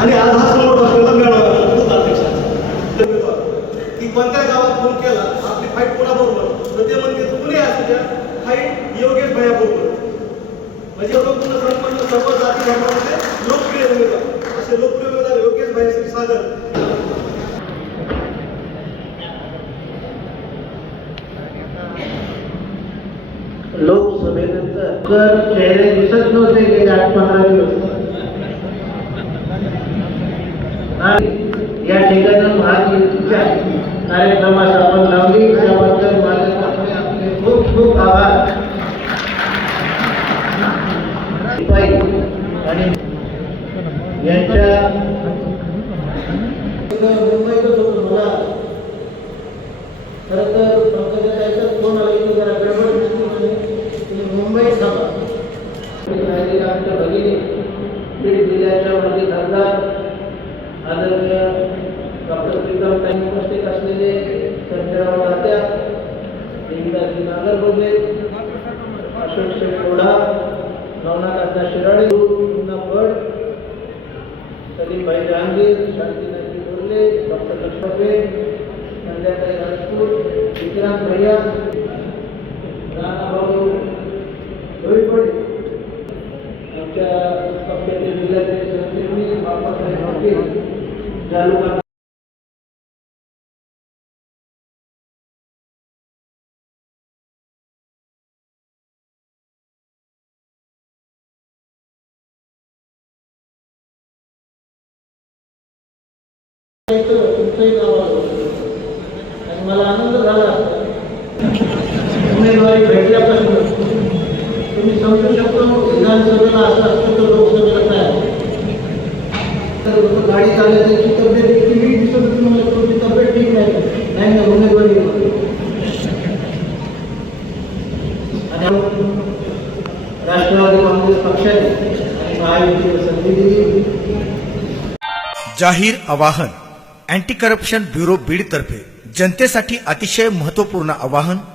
आणि आज हा समोर असलेला मेळावा तोच अध्यक्ष कोणत्या गावात फोन केला आपली फाईट कोणाबरोबर? तर ते म्हणते तुम्ही आज तुझ्या? फाईट योगेश भया बरोबर म्हणजे लोकपूर्ण संपन्न सर्व जाती धर्मामध्ये लोकप्रिय उमेदवार. असे लोकप्रिय उमेदवार योगेश भया श्री सागर. लोकसभेनंतर तर चेहरे दिसत नव्हते. या ठिकाणी महायुतीच्या कार्यक्रमास आपण लावली. त्याबद्दल माझे आपले खूप खूप आभार. आणि यांच्या मुंबई आदरणीय डॉक्टर प्रीतम प्रीतमताई उपस्थित असलेले संजयराव तात्या देवीदाजी नागरगोजे अशोक शेख कोढा नवनाथ अण्णा शिराळे पुन्हा भट सलीमभाई जहांगीर शांतीनाथजी बोर्ले डॉक्टर लक्ष्मणबे संध्याताई राजपूत विक्रांत भैया राणाभाऊ धोईपडे आमच्या पक्षाचे जिल्ह्याचे सरचिटणीस बाबासाहेब पाटील जालुका तुमचंही नाव आणि मला आनंद झाला उमेदवारी भेटल्यापासून तुम्ही समजू शकतो विधानसभेला असतात राष्ट्रवादी काँग्रेस पक्षाने महायुतीला संधी दिली. जाहीर आवाहन अँटी करप्शन ब्युरो बीड तर्फे जनतेसाठी अतिशय महत्त्वपूर्ण आवाहन